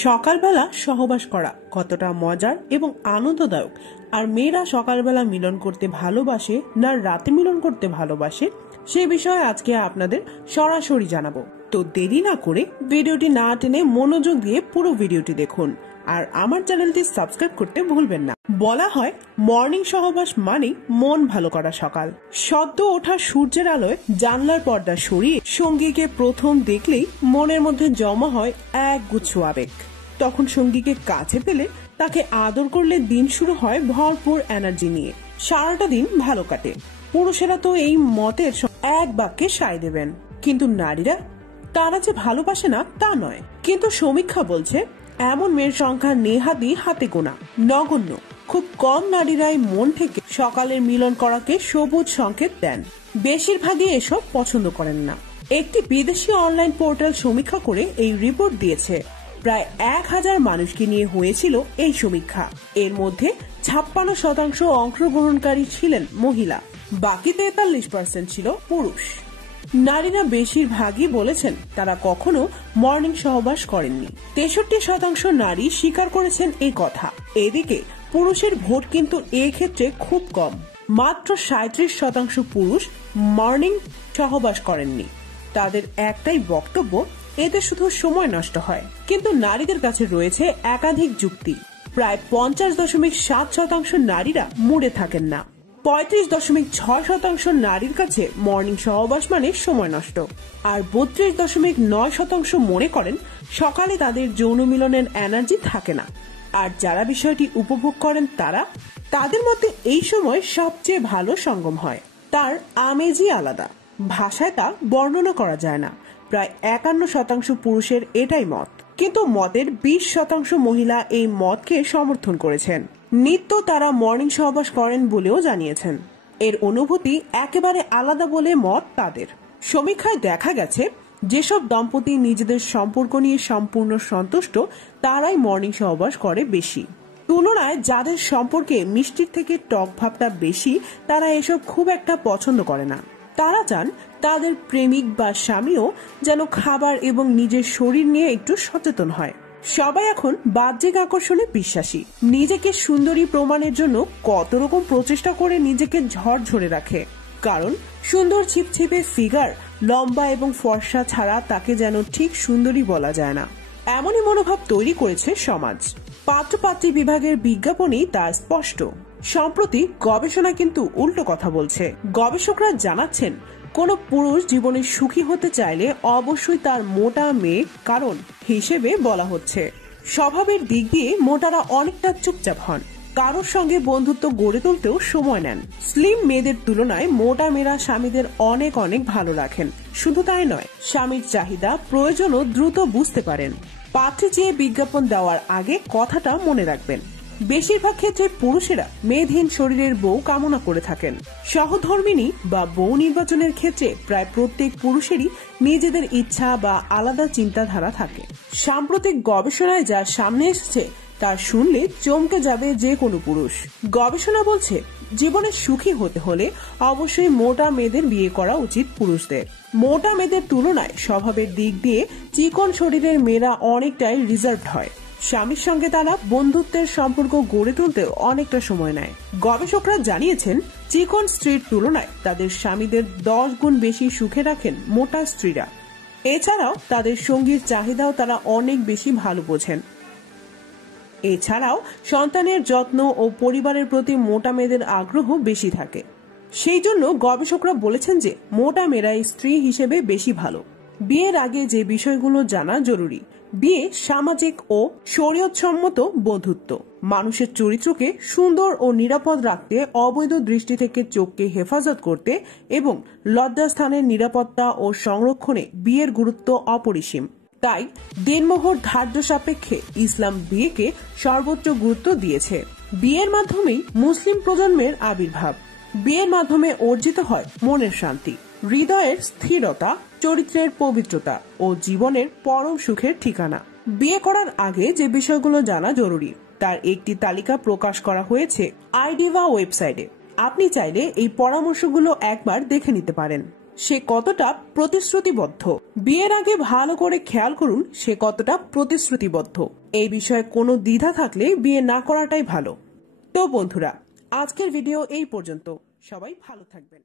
সকালবেলা সহবাস করা কতটা মজার এবং আনন্দদায়ক, আর মেয়েরা সকালবেলা মিলন করতে ভালোবাসে না রাতে মিলন করতে ভালোবাসে, সে বিষয়ে আজকে আপনাদের সরাসরি জানাবো। তো দেরি না করে ভিডিওটি না টেনে মনোযোগ দিয়ে পুরো ভিডিওটি দেখুন, আর আমার চ্যানেলটি সাবস্ক্রাইব করতে ভুলবেন না। বলা হয় মর্নিং সহবাস মানে মন ভালো করা সকাল। সদ্য ওঠা সূর্যের আলোয় জানলার পর্দা সরিয়ে সঙ্গীকে প্রথম দেখলেই মনের মধ্যে জমা হয় এক গুচ্ছ আবেগ। তখন সঙ্গীকে কাছে পেলে তাকে আদর করলে দিন শুরু হয় ভরপুর এনার্জি নিয়ে, সারাটা দিন ভালো কাটে। পুরুষেরা তো এই মতের এক বাক্যে সায় দেবেন, কিন্তু নারীরা তারা যে ভালোবাসে না তা নয়। কিন্তু সমীক্ষা বলছে এমন মেয়ের সংখ্যা নেহাতই হাতে গোনা, নগণ্য। খুব কম নারীরাই মন থেকে সকালের মিলন করাকে সবুজ সংকেত দেন। বেশিরভাগই এসব পছন্দ করেন না। একটি বিদেশি অনলাইন পোর্টাল সমীক্ষা করে এই রিপোর্ট দিয়েছে। প্রায় 1000 মানুষকে নিয়ে হয়েছিল এই সমীক্ষা। এর মধ্যে 56% অংশগ্রহণকারী ছিলেন মহিলা, বাকি 43% ছিল পুরুষ। নারীরা বেশিরভাগই বলেছেন তারা কখনো মর্নিং সহবাস করেননি। 63% নারী স্বীকার করেছেন এই কথা। এদিকে পুরুষের ভোট কিন্তু এই ক্ষেত্রে খুব কম, মাত্র 37% পুরুষ মর্নিং সহবাস করেননি। তাদের একটাই বক্তব্য, এতে শুধু সময় নষ্ট হয়। কিন্তু নারীদের কাছে রয়েছে একাধিক যুক্তি। প্রায় 50.7% নারীরা মুডে থাকেন না। 35.6% নারীর কাছে মর্নিং সহবাস মানে সময় নষ্ট, আর 32.9% মনে করেন সকালে তাদের যৌন মিলনের এনার্জি থাকে না। আর যারা বিষয়টি উপভোগ করেন তাদের মতে এই সময় সবচেয়ে ভালো সঙ্গম হয়, তার আমেজই আলাদা। ভাষায় তা বর্ণনা করা যায় না। প্রায় 51% পুরুষের এটাই মত, কিন্তু মতের 20% মহিলা এই মতকে সমর্থন করেছেন। নিত্য তারা মর্নিং সহবাস করেন বলেও জানিয়েছেন। এর অনুভূতি একেবারে আলাদা বলে মত তাদের। সমীক্ষায় দেখা গেছে যেসব দম্পতি নিজেদের সম্পর্ক নিয়ে সম্পূর্ণ সন্তুষ্ট তারাই মর্নিং সহবাস করে বেশি। তুলনায় যাদের সম্পর্কে মিষ্টির থেকে টক ভাবটা বেশি, তারা এসব খুব একটা পছন্দ করে না। তারা চান তাদের প্রেমিক বা স্বামীও যেন খাবার এবং নিজের শরীর নিয়ে একটু সচেতন হয়। সবাই এখন বাহ্যিক আকর্ষণে বিশ্বাসী। নিজেকে সুন্দরী প্রমাণের জন্য কত রকম প্রচেষ্টা করে নিজেকে ঝরঝরে রাখে, কারণ সুন্দর ছিপছিপে ফিগার, লম্বা এবং ফর্সা ছাড়া তাকে যেন ঠিক সুন্দরী বলা যায় না। এমনই মনোভাব তৈরি করেছে সমাজ। পাত্রপাত্রী বিভাগের বিজ্ঞাপনেই তা স্পষ্ট। সম্প্রতি গবেষণা কিন্তু উল্টো কথা বলছে। গবেষকরা জানাচ্ছেন কোন পুরুষ জীবনে সুখী হতে চাইলে অবশ্যই তার মোটা মেয়ে কারণ হিসেবে বলা হচ্ছে। স্বভাবের দিক দিয়ে মোটারা অনেকটা চুপচাপ হন, কারোর সঙ্গে বন্ধুত্ব গড়ে তুলতেও সময় নেন। স্লিম মেয়েদের তুলনায় মোটা মেয়েরা স্বামীদের অনেক অনেক ভালো রাখেন। শুধু তাই নয়, স্বামীর চাহিদা প্রয়োজনও দ্রুত বুঝতে পারেন। পাত্রী চেয়ে বিজ্ঞাপন দেওয়ার আগে কথাটা মনে রাখবেন। বেশিরভাগ ক্ষেত্রে পুরুষেরা মেদহীন শরীরের বউ কামনা করে থাকেন। সহধর্মিণী বা বউ নির্বাচনের ক্ষেত্রে প্রায় প্রত্যেক পুরুষেরই নিজেদের ইচ্ছা বা আলাদা চিন্তাধারা থাকে। সাম্প্রতিক গবেষণায় যা সামনে এসেছে তা শুনলে চমকে যাবে যে কোনো পুরুষ। গবেষণা বলছে জীবনে সুখী হতে হলে অবশ্যই মোটা মেয়েদের বিয়ে করা উচিত পুরুষদের। মোটা মেয়েদের তুলনায় স্বভাবের দিক দিয়ে চিকন শরীরের মেয়েরা অনেকটাই রিজার্ভড হয়। স্বামীর সঙ্গে তারা বন্ধুত্বের সম্পর্ক গড়ে তুলতেও অনেকটা সময় নেয়। গবেষকরা জানিয়েছেন চিকন স্ত্রীর তুলনায় তাদের স্বামীদের 10 গুণ বেশি সুখে রাখেন মোটা স্ত্রীরা। এছাড়াও তাদের সঙ্গীর চাহিদাও তারা অনেক বেশি ভালো বোঝেন। এছাড়াও সন্তানের যত্ন ও পরিবারের প্রতি মোটা মেয়েদের আগ্রহ বেশি থাকে। সেই জন্য গবেষকরা বলেছেন যে মোটা মেয়েরাই স্ত্রী হিসেবে বেশি ভালো। বিয়ের আগে যে বিষয়গুলো জানা জরুরি: বিয়ে সামাজিক ও শরীয়তসম্মত বন্ধুত্ব, মানুষের চরিত্রকে সুন্দর ও নিরাপদ রাখতে, অবৈধ দৃষ্টি থেকে চোখকে হেফাজত করতে এবং লজ্জাস্থানের নিরাপত্তা ও সংরক্ষণে বিয়ের গুরুত্ব অপরিসীম। তাই দেনমোহর ধার্য সাপেক্ষে ইসলাম বিয়েকে সর্বোচ্চ গুরুত্ব দিয়েছে। বিয়ের মাধ্যমেই মুসলিম প্রজন্মের আবির্ভাব। বিয়ের মাধ্যমে অর্জিত হয় মনের শান্তি, হৃদয়ের স্থিরতা, চরিত্রের পবিত্রতা ও জীবনের পরম সুখের ঠিকানা। বিয়ে করার আগে যে বিষয়গুলো জানা জরুরি তার একটি তালিকা প্রকাশ করা হয়েছে আইডিভা ওয়েবসাইটে। আপনি চাইলে এই পরামর্শগুলো একবার দেখে নিতে পারেন। সে কতটা প্রতিশ্রুতিবদ্ধ। বিয়ের আগে ভালো করে খেয়াল করুন সে কতটা প্রতিশ্রুতিবদ্ধ। এই বিষয়ে কোনো দ্বিধা থাকলে বিয়ে না করাটাই ভালো। তো বন্ধুরা, আজকের ভিডিও এই পর্যন্ত। সবাই ভালো থাকবেন।